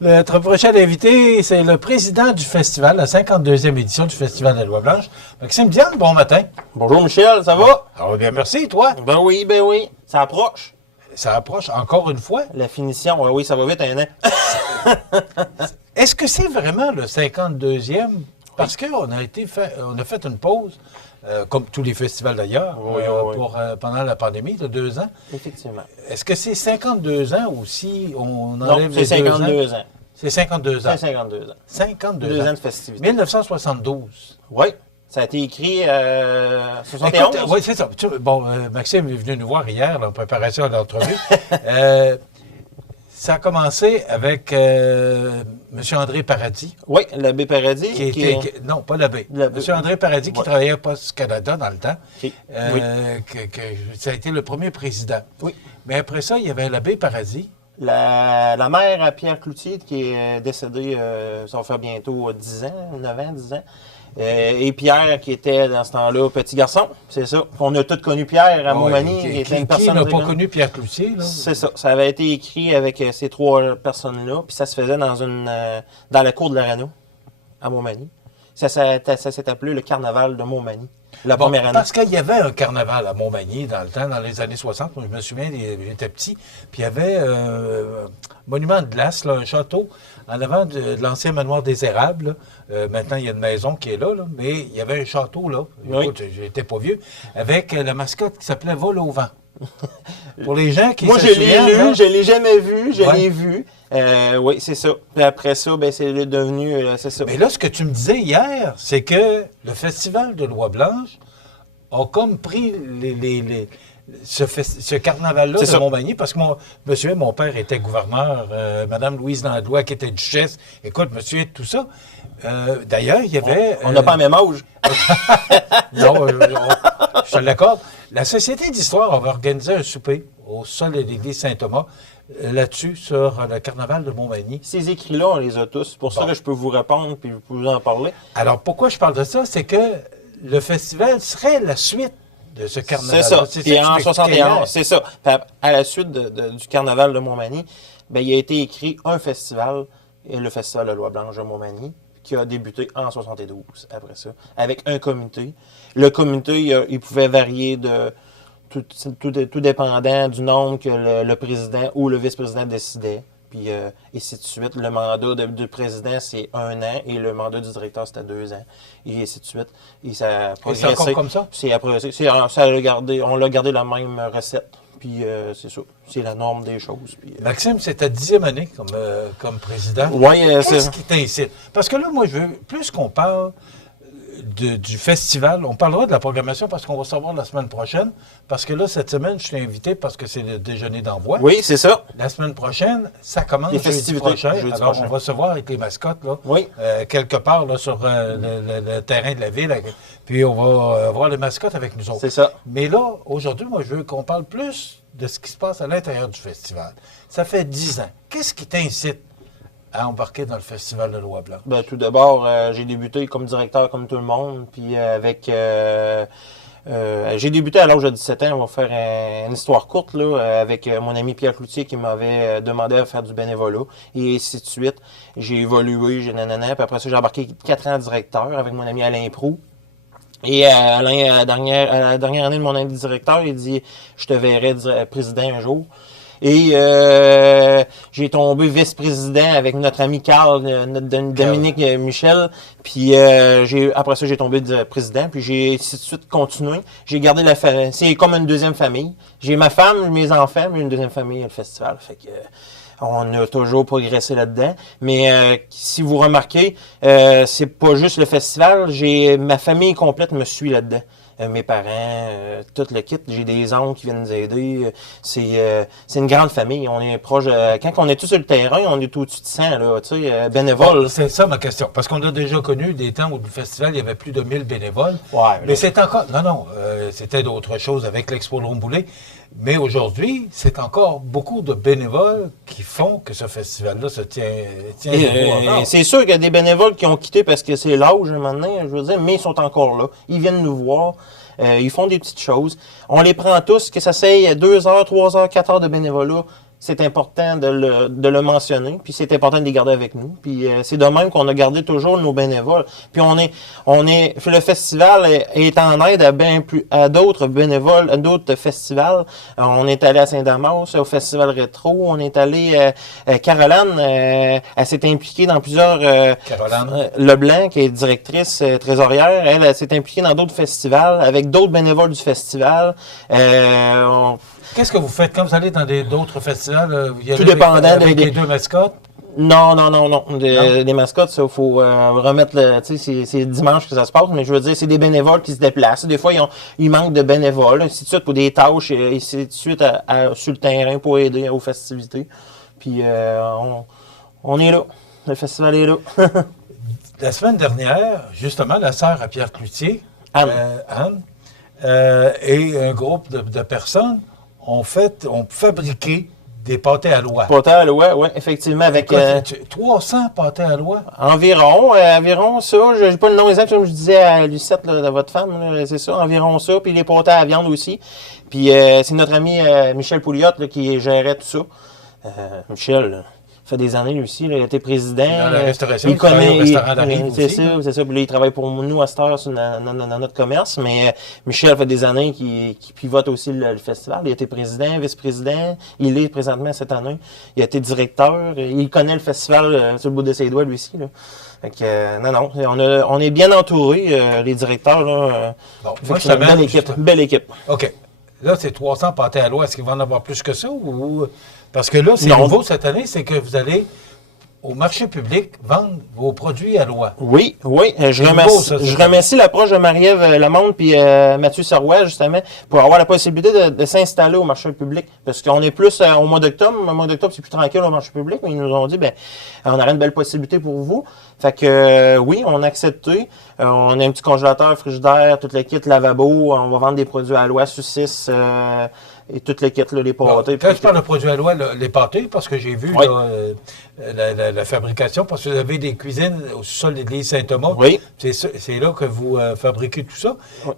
Notre prochain invité, c'est le président du festival, la 52e édition du Festival de la Loi-Blanche. Maxime Diane, bon matin. Bonjour Michel, ça va? Ça va bien, merci. Toi? Ben oui, ça approche. Ça approche encore une fois. La finition, oui, ça va vite un an. Est-ce que c'est vraiment le 52e? Parce qu'on a fait une pause, comme tous les festivals d'ailleurs, Oui. pendant la pandémie de 2 ans. Effectivement. Est-ce que c'est 52 ans ou si on Non, enlève c'est les 52 ans. C'est 52 ans. C'est 52 ans. 52 2 ans. ans de festivité. 1972. Oui, ça a été écrit 71. Oui, c'est ça. Maxime est venu nous voir hier en préparation à l'entrevue. Ça a commencé avec M. André Paradis. Oui, l'abbé Paradis. Non, pas l'abbé. M. André Paradis qui travaillait à Poste Canada dans le temps. Oui. Ça a été le premier président. Oui. Mais après ça, il y avait l'abbé Paradis. La mère à Pierre Cloutier, qui est décédée, ça va faire bientôt 10 ans, 9 ans, 10 ans. Et Pierre, qui était dans ce temps-là petit garçon, c'est ça. On a tous connu Pierre à Montmagny. Qui n'a pas connu Pierre Cloutier? C'est ça. Ça avait été écrit avec ces 3 personnes-là, puis ça se faisait dans la cour de l'Arena, à Montmagny. Ça s'est appelé le Carnaval de Montmagny. Première année. Parce qu'il y avait un carnaval à Montmagny dans le temps, dans les années 60. Moi, je me souviens, j'étais petit. Puis il y avait un monument de glace, là, un château, en avant de l'ancien manoir des Érables. Maintenant, il y a une maison qui est là, mais il y avait un château, là. Écoute, j'étais pas vieux, avec la mascotte qui s'appelait Vol au vent. Pour les gens qui Moi, se souviennent... Moi, je l'ai lu, je l'ai jamais vu, je l'ai vu. Oui, c'est ça. Puis après ça, c'est devenu... c'est ça. Mais là, ce que tu me disais hier, c'est que le Festival de Loi-Blanche a comme pris ce carnaval-là de Montmagny, parce que je me souviens, mon père était gouverneur, Mme Louise Landlois qui était duchesse. Écoute, je me souviens de tout ça. D'ailleurs, il y avait... On n'a pas le même âge. Non, je te l'accorde. La Société d'histoire avait organisé un souper au sol de l'église Saint-Thomas là-dessus, sur le carnaval de Montmagny. Ces écrits-là, on les a tous. C'est pour ça que je peux vous répondre puis je peux vous en parler. Alors, pourquoi je parle de ça? C'est que le festival serait la suite de ce carnaval. C'est ça. Puis en 71, c'est ça. Puis à la suite du carnaval de Montmagny, il a été écrit un festival, et le Festival de Loi-Blanche de Montmagny, qui a débuté en 72, après ça, avec un comité. Le comité, il pouvait varier de tout dépendant du nombre que le président ou le vice-président décidait. Puis, et ainsi de suite. Le mandat du président, c'est 1 an, et le mandat du directeur, c'était 2 ans. Et ainsi de suite. Et ça a progressé. Et c'est encore comme ça? On l'a gardé la même recette. Puis, c'est ça. C'est la norme des choses. Puis, Maxime, c'est ta 10e année comme président. Oui, Qu'est-ce qui t'incite? Parce que là, moi, je veux, plus qu'on parle du festival, on parlera de la programmation parce qu'on va savoir la semaine prochaine. Parce que là, cette semaine, je t'ai invité parce que c'est le déjeuner d'envoi. Oui, c'est ça. La semaine prochaine, ça commence jeudi prochain. Alors, on va se voir avec les mascottes, là, oui. Quelque part là, sur le terrain de la ville. Puis on va voir les mascottes avec nous autres. C'est ça. Mais là, aujourd'hui, moi, je veux qu'on parle plus de ce qui se passe à l'intérieur du festival. Ça fait 10 ans. Qu'est-ce qui t'incite à embarquer dans le Festival de Loi-Blanche? Tout d'abord, j'ai débuté comme directeur comme tout le monde, puis j'ai débuté à l'âge de 17 ans. On va faire une histoire courte là, avec mon ami Pierre Cloutier qui m'avait demandé à faire du bénévolat, et ainsi de suite. J'ai évolué, puis après ça, j'ai embarqué 4 ans directeur avec mon ami Alain Proulx. Et Alain, à la dernière année de mon année de directeur, il dit « Je te verrai président un jour ». Et j'ai tombé vice-président avec notre ami Carl, Dominique Michel. Puis après ça, j'ai tombé président. Puis j'ai ainsi de suite continué. J'ai gardé la famille. C'est comme une deuxième famille. J'ai ma femme, mes enfants, mais une deuxième famille, le festival. Fait que on a toujours progressé là-dedans. Mais si vous remarquez, c'est pas juste le festival. Ma famille complète me suit là-dedans. Mes parents, tout le kit. J'ai des oncles qui viennent nous aider. C'est une grande famille. On est proche. Quand on est tous sur le terrain, on est au-dessus de 100, là, tu sais, bénévoles. Bon, c'est ça ma question. Parce qu'on a déjà connu des temps où le festival, il y avait plus de 1000 bénévoles. Ouais, mais c'est encore... Non, c'était d'autres choses avec l'Expo Lomboulé. Mais aujourd'hui, c'est encore beaucoup de bénévoles qui font que ce festival-là se tient debout. C'est sûr qu'il y a des bénévoles qui ont quitté parce que c'est l'âge maintenant, je veux dire, mais ils sont encore là. Ils viennent nous voir. Ils font des petites choses. On les prend tous, que ça s'aille 2 heures, 3 heures, 4 heures de bénévolat. c'est important de le mentionner, puis c'est important de les garder avec nous. Puis c'est de même qu'on a gardé toujours nos bénévoles. Puis le festival est en aide à d'autres bénévoles, à d'autres festivals. On est allé à Saint-Damas, au Festival Rétro. On est allé, Caroline, elle s'est impliquée dans plusieurs, Caroline Leblanc, qui est directrice trésorière, elle s'est impliquée dans d'autres festivals, avec d'autres bénévoles du festival. Qu'est-ce que vous faites quand vous allez dans d'autres festivals? Vous y allez Tout dépendant avec les deux mascottes? Non. Les mascottes, il faut remettre tu sais, c'est dimanche que ça se passe, mais je veux dire, c'est des bénévoles qui se déplacent. Des fois, ils manquent de bénévoles, ainsi de suite, pour des tâches, et ainsi de suite, sur le terrain pour aider aux festivités. Puis, on est là. Le festival est là. La semaine dernière, justement, la sœur à Pierre Cloutier, Anne. Et un groupe de personnes ont fabriqué des pâtés à l'oie. Pâtés à l'oie, oui, effectivement, avec... 300 pâtés à l'oie? Environ ça. Je n'ai pas le nom exact, comme je disais à Lucette, là, de votre femme, là, c'est ça, environ ça. Puis les pâtés à viande aussi. Puis c'est notre ami Michel Pouliot là, qui gérait tout ça. Michel... là, fait des années, lui aussi. Là, il a été président. Dans la restauration, il connaît au restaurant d'Arrive c'est ça. Puis là, il travaille pour nous à cette heure dans notre commerce. Mais Michel fait des années qu'il pivote aussi le festival. Il a été président, vice-président. Il est présentement cette année. Il a été directeur. Il connaît le festival sur le bout de ses doigts, lui aussi. Là. Fait que, on est bien entourés, les directeurs. Là, bon, moi, je belle équipe. OK. Là, c'est 300 pâtés à l'oie. Est-ce qu'il va en avoir plus que ça? Parce que là, c'est nouveau cette année, c'est que vous allez au marché public vendre vos produits à l'oie. Oui. Je remercie l'approche de Marie-Ève Lamonde puis Mathieu Serrois, justement, pour avoir la possibilité de s'installer au marché public. Parce qu'on est plus au mois d'octobre. Au mois d'octobre, c'est plus tranquille au marché public, mais ils nous ont dit, on aurait une belle possibilité pour vous. Fait que, oui, on a accepté. On a un petit congélateur, frigidaire, tout le kit lavabo. On va vendre des produits à l'oie, saucisses, et tout le kit, là, les pâtés. Quand je parle de produits à l'oie, les pâtés, parce que j'ai vu la fabrication, parce que vous avez des cuisines au sous-sol de l'église Saint-Thomas. Oui. C'est là que vous fabriquez tout ça. Oui.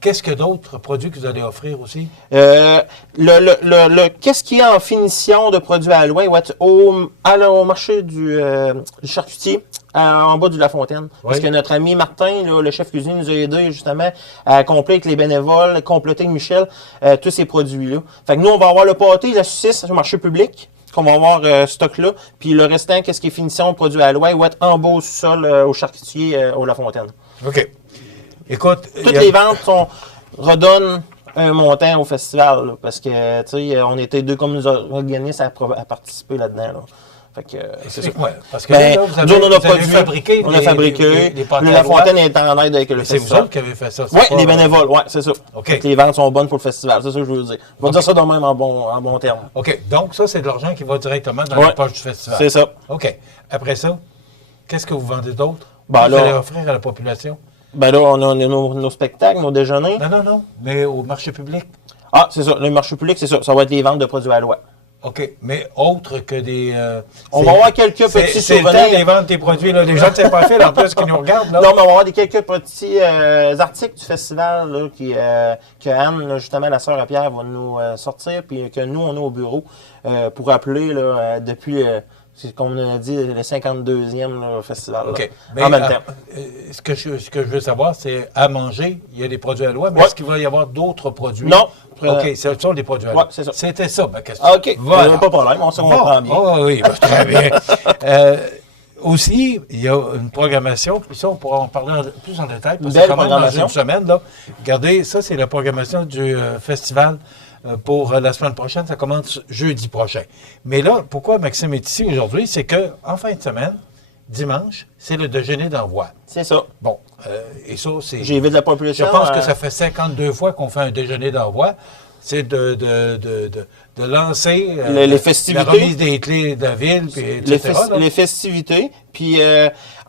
Qu'est-ce que d'autres produits que vous allez offrir aussi? Qu'est-ce qui est en finition de produits à l'oie? Au marché du charcutier, en bas du La Fontaine. Oui. Parce que notre ami Martin, là, le chef cuisinier, nous a aidé justement à compléter avec les bénévoles, compléter avec Michel, tous ces produits-là. Fait que nous, on va avoir le pâté, la saucisse au marché public, qu'on va avoir stock-là. Puis le restant, qu'est-ce qui est finition, produit à l'oie, va être en bas au sol, au charcutier, au La Fontaine. OK. Écoute... Toutes les ventes redonnent un montant au festival, là, parce que, tu sais, on était deux comme nous organismes à participer là-dedans, là. Fait que, c'est quoi? Parce que là, vous avez fabriqué on a fabriqué. Les pâtés La Fontaine est en aide avec le festival. C'est vous autres qui avez fait ça? Oui, les bénévoles, oui, c'est ça. OK. Les ventes sont bonnes pour le festival, c'est ça que je veux dire. On va dire ça de même en bon terme. OK. Donc, ça, c'est de l'argent qui va directement dans la poche du festival. C'est ça. OK. Après ça, qu'est-ce que vous vendez d'autre? Vous allez offrir à la population? Là, on a nos spectacles, nos déjeuners. Non. Mais au marché public? Ah, c'est ça. Le marché public, c'est ça. Ça va être les ventes de produits à l'oie. OK. Mais autre que des... on va avoir quelques petits souvenirs. C'est le temps de vendre tes produits, là. Les gens de Saint-Paphile, en plus, qui nous regardent, là. Non, mais on va avoir quelques petits articles du festival, là, que Anne, là, justement, la sœur à Pierre, va nous sortir, puis que nous, on est au bureau pour appeler, là, depuis... c'est comme on a dit, le 52e là, festival. OK. Mais, en même temps. Ce que je veux savoir, c'est à manger, il y a des produits à l'oie, mais est-ce qu'il va y avoir d'autres produits? Non. OK, ce sont des produits à l'oie. Ouais, c'est ça. C'était ça, ma question. Ah, OK. Voilà. Pas de problème, on se comprend bien. Oui, très bien. Aussi, il y a une programmation, puis ça, on pourra en parler plus en détail, parce que c'est quand même dans une semaine. Là. Regardez, ça, c'est la programmation du festival. Pour la semaine prochaine, ça commence jeudi prochain. Mais là, pourquoi Maxime est ici aujourd'hui, c'est qu'en fin de semaine, dimanche, c'est le déjeuner d'envoi. C'est ça. Bon, et ça, c'est... J'ai vu de la population. Je pense que ça fait 52 fois qu'on fait un déjeuner d'envoi. C'est de lancer les festivités. La remise des clés de la ville, puis, etc. Les festivités. Puis,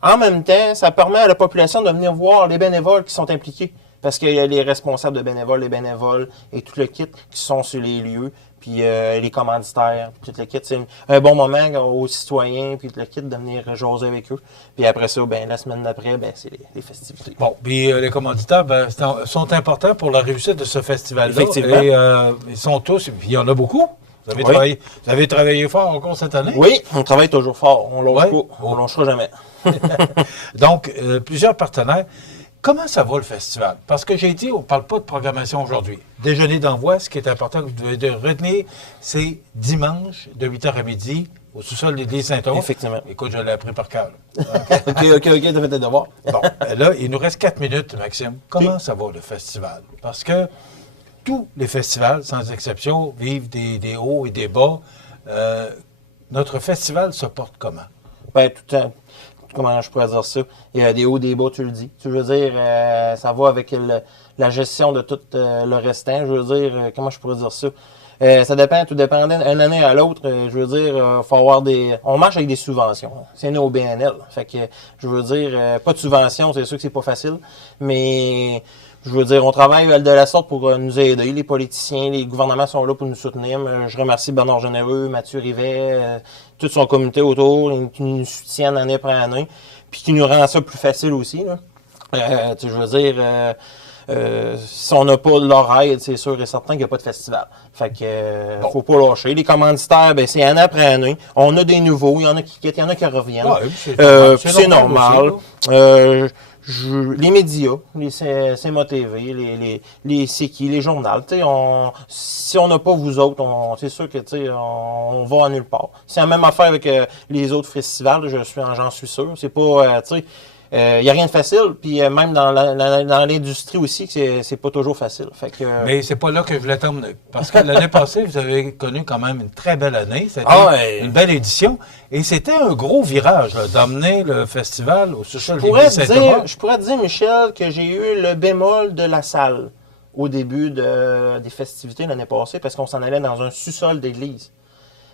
en même temps, ça permet à la population de venir voir les bénévoles qui sont impliqués. Parce qu'il y a les responsables de bénévoles, les bénévoles et tout le kit qui sont sur les lieux, puis les commanditaires, tout le kit. C'est un bon moment aux citoyens, puis tout le kit de venir jaser avec eux. Puis après ça, la semaine d'après, c'est les festivités. Bon, puis les commanditaires sont importants pour la réussite de ce festival-là. Effectivement. Et ils sont tous, puis il y en a beaucoup. Vous avez travaillé fort encore cette année? Oui, on travaille toujours fort. On lâche Ouais. pas. On lâchera jamais. Donc, plusieurs partenaires. Comment ça va le festival? Parce que j'ai dit, on ne parle pas de programmation aujourd'hui. Déjeuner d'envoi, ce qui est important que vous devez retenir, c'est dimanche de 8h à midi au sous-sol de l'église Saint-Thomas. Effectivement. Écoute, je l'ai appris par cœur. OK, t'as fait tes devoirs. Bon, là, il nous reste 4 minutes, Maxime. Comment ça va le festival? Parce que tous les festivals, sans exception, vivent des hauts et des bas. Notre festival se porte comment? Ben, tout le temps. Comment je pourrais dire ça? Il y a des hauts, des bas, tu le dis. Tu veux dire, ça va avec la gestion de tout le restant. Je veux dire, comment je pourrais dire ça? Ça dépend, tout dépend d'une année à l'autre. Je veux dire, faut avoir on marche avec des subventions. C'est nos BNL. Fait que, je veux dire, pas de subvention, c'est sûr que c'est pas facile. Mais, je veux dire, on travaille de la sorte pour nous aider. Les politiciens, les gouvernements sont là pour nous soutenir. Je remercie Bernard Généreux, Mathieu Rivet, toute son communauté autour, qui nous soutiennent année après année, puis qui nous rend ça plus facile aussi. Là. Je veux dire, si on n'a pas leur aide, c'est sûr et certain qu'il n'y a pas de festival. Fait que faut pas lâcher. Les commanditaires, ben c'est année après année. On a des nouveaux, il y en a qui quittent, il y en a qui reviennent. Ouais, c'est normal. Les médias, les CMA TV, les C'est qui, les journaux, si on n'a pas vous autres, c'est sûr que on va à nulle part. C'est la même affaire avec les autres festivals, j'en suis sûr. C'est pas, il n'y a rien de facile, puis même dans l'industrie aussi, c'est pas toujours facile. Fait que, Mais c'est pas là que je voulais t'emmener. Parce que l'année passée, vous avez connu quand même une très belle année. C'était une belle édition. Et c'était un gros virage d'emmener le festival au sous-sol de l'église Saint-Thomas. Je pourrais te dire, Michel, que j'ai eu le bémol de la salle au début des festivités l'année passée, parce qu'on s'en allait dans un sous-sol d'église.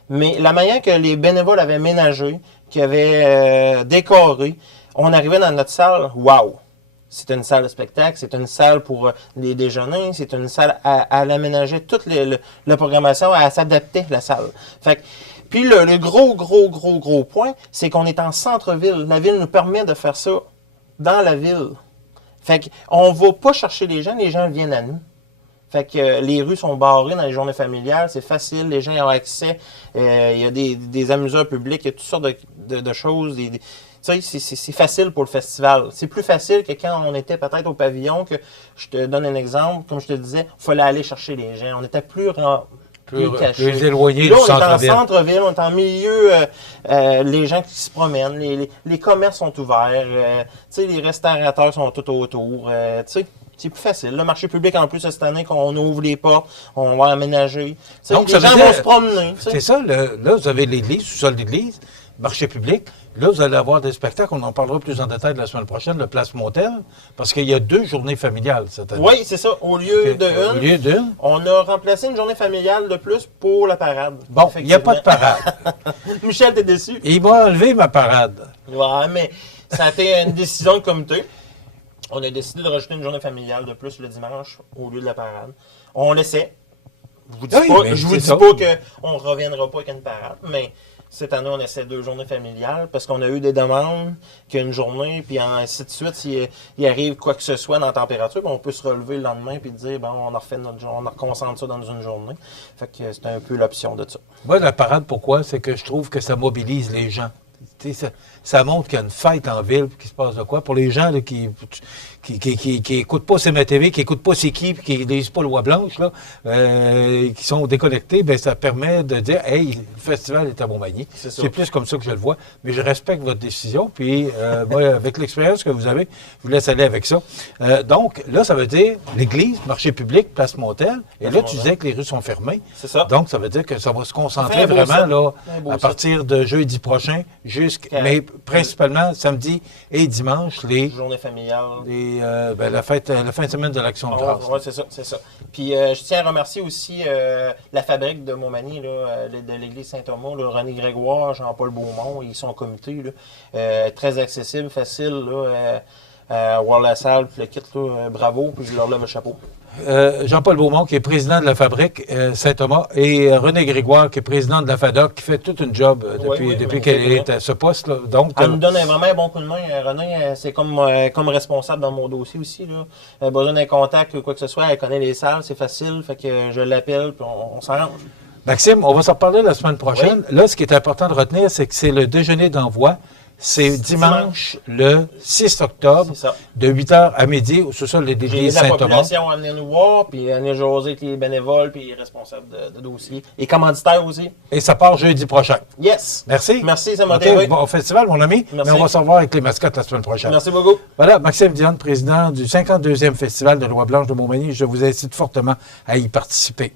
Mais la manière que les bénévoles avaient ménagé, qu'ils avaient décoré, on arrivait dans notre salle, wow! C'est une salle de spectacle, c'est une salle pour les déjeuners, c'est une salle à l'aménager, toute la programmation, à s'adapter, la salle. Fait que, puis le gros point, c'est qu'on est en centre-ville. La ville nous permet de faire ça dans la ville. Fait qu'on ne va pas chercher les gens viennent à nous. Fait que les rues sont barrées dans les journées familiales, c'est facile, les gens ont accès, il y a des amuseurs publics, il y a toutes sortes de choses, tu sais, c'est facile pour le festival. C'est plus facile que quand on était peut-être au pavillon, que je te donne un exemple, comme je te disais, il fallait aller chercher les gens. On était plus cachés. Plus éloigné là, du centre-ville. On est en centre-ville, on est en milieu, les gens qui se promènent, les commerces sont ouverts, tu sais, les restaurateurs sont tout autour, tu sais. C'est plus facile. Le marché public, en plus, cette année, qu'on ouvre les portes, on va aménager. Donc, les gens vont se promener. C'est ça, là, vous avez l'église, sous-sol d'église, marché public. Là, vous allez avoir des spectacles, on en parlera plus en détail la semaine prochaine, le Place Montel, parce qu'il y a 2 journées familiales cette année. Oui, c'est ça. Au lieu d'une, on a remplacé une journée familiale de plus pour la parade. Bon, il n'y a pas de parade. Michel, t'es déçu? Il m'a enlevé ma parade. Ouais, mais ça a été une décision de comité. On a décidé de rajouter une journée familiale de plus le dimanche au lieu de la parade. On l'essaie. Je vous dis pas qu'on ne reviendra pas avec une parade, mais cette année, on essaie 2 journées familiales parce qu'on a eu des demandes qu'une journée, puis ainsi de suite, s'il arrive quoi que ce soit dans la température, on peut se relever le lendemain et dire, bon, on a refait notre journée, on reconcentre ça dans une journée. Fait que c'est un peu l'option de ça. Moi, la parade, pourquoi? C'est que je trouve que ça mobilise les gens. Ça montre qu'il y a une fête en ville, qu'il se passe de quoi. Pour les gens là, qui écoutent pas CMA TV, qui écoutent pas C'est qui, puis qui ne lisent pas Loi Blanche, là, qui sont déconnectés, ben ça permet de dire « Hey, le festival est à Montmagny ». C'est plus comme ça que je le vois. Mais je respecte votre décision, puis moi, avec l'expérience que vous avez, je vous laisse aller avec ça. Donc, là, ça veut dire l'église, marché public, place Montel, et là, tu disais que les rues sont fermées. C'est ça. Donc, ça veut dire que ça va se concentrer vraiment là, à partir de jeudi prochain, mais principalement samedi et dimanche, les journées familiales. La fin de semaine de l'Action de grâce. Oui, c'est ça. Puis je tiens à remercier aussi la fabrique de Montmagny, de l'église Saint-Thomas, René Grégoire, Jean-Paul Beaumont, ils sont en comité. Très accessible, facile. Voir la salle, puis le kit, bravo, puis je leur lève le chapeau. Jean-Paul Beaumont, qui est président de la fabrique Saint-Thomas, et René Grégoire, qui est président de la FADOC, qui fait toute une job depuis qu'elle est à ce poste. Là. Donc, elle nous donne vraiment un bon coup de main. René, c'est comme responsable dans mon dossier aussi. Besoin d'un contact ou quoi que ce soit, elle connaît les salles, c'est facile, fait que je l'appelle, puis on s'arrange. Maxime, on va s'en reparler la semaine prochaine. Là, ce qui est important de retenir, c'est que c'est le déjeuner d'envoi. C'est dimanche le 6 octobre, C'est ça. de 8h à midi, au sous-sol de J'ai l'église aidé la Saint-Thomas. population à venir nous voir, puis à venir jaser avec les bénévoles, puis les responsables de dossiers. Et commanditaires aussi. Et ça part jeudi prochain. Yes! Merci. Merci, ça m'a OK, intéressé. bon festival, mon ami. Merci. Mais on va se revoir avec les mascottes la semaine prochaine. Merci beaucoup. Voilà, Maxime Dionne, président du 52e Festival de Loi Blanche de Montmagny. Je vous incite fortement à y participer.